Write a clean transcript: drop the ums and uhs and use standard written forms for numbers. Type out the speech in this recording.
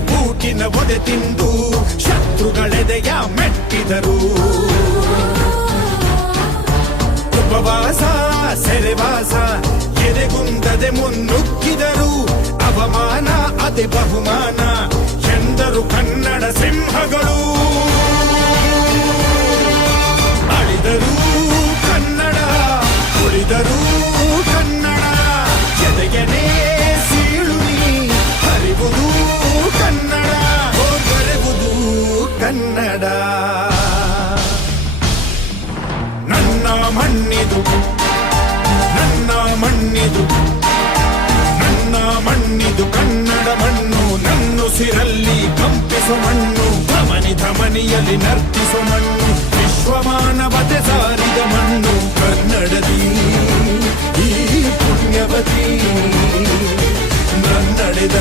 ಬೂಟಿನ ಒದೆ ತಿಂದು ಶತ್ರುಗಳೆದೆಯ ಮೆಟ್ಟಿದರು. ಉಪವಾಸ ಸೆರೆವಾಸ ಎದೆಗುಂದದೆ ಮುನ್ನುಗ್ಗಿದರು. ಅವಮಾನ ಅದೆ ಬಹುಮಾನ ಎಂದರು ಕನ್ನಡ ಸಿಂಹಗಳು. ಅಳಿದರು ಕನ್ನಡ, ಉಳಿದರು ಕನ್ನಡ. ಎದೆಗೆನೆ ಸೀಳುನಿ ಹರಿವುದು ಕನ್ನಡ, ಬರೆಯುವುದು ಕನ್ನಡ. ನನ್ನ ಮಣ್ಣಿದು, ನನ್ನ ಮಣ್ಣಿದು, ನನ್ನ ಮಣ್ಣಿದು ಕನ್ನಡ ಮಣ್ಣು. ನನ್ನುಸಿರಲ್ಲಿ ಕಂಪಿಸು ಮಣ್ಣು, ಧಮನಿ ಧಮನಿಯಲ್ಲಿ ನರ್ತಿಸು ಮಣ್ಣು. ವಿಶ್ವಮಾನವತೆ ಸಾರಿದ ಮಣ್ಣು ಕನ್ನಡದಿ ಈ ಪುಣ್ಯವತಿ ನನ್ನಡೆದ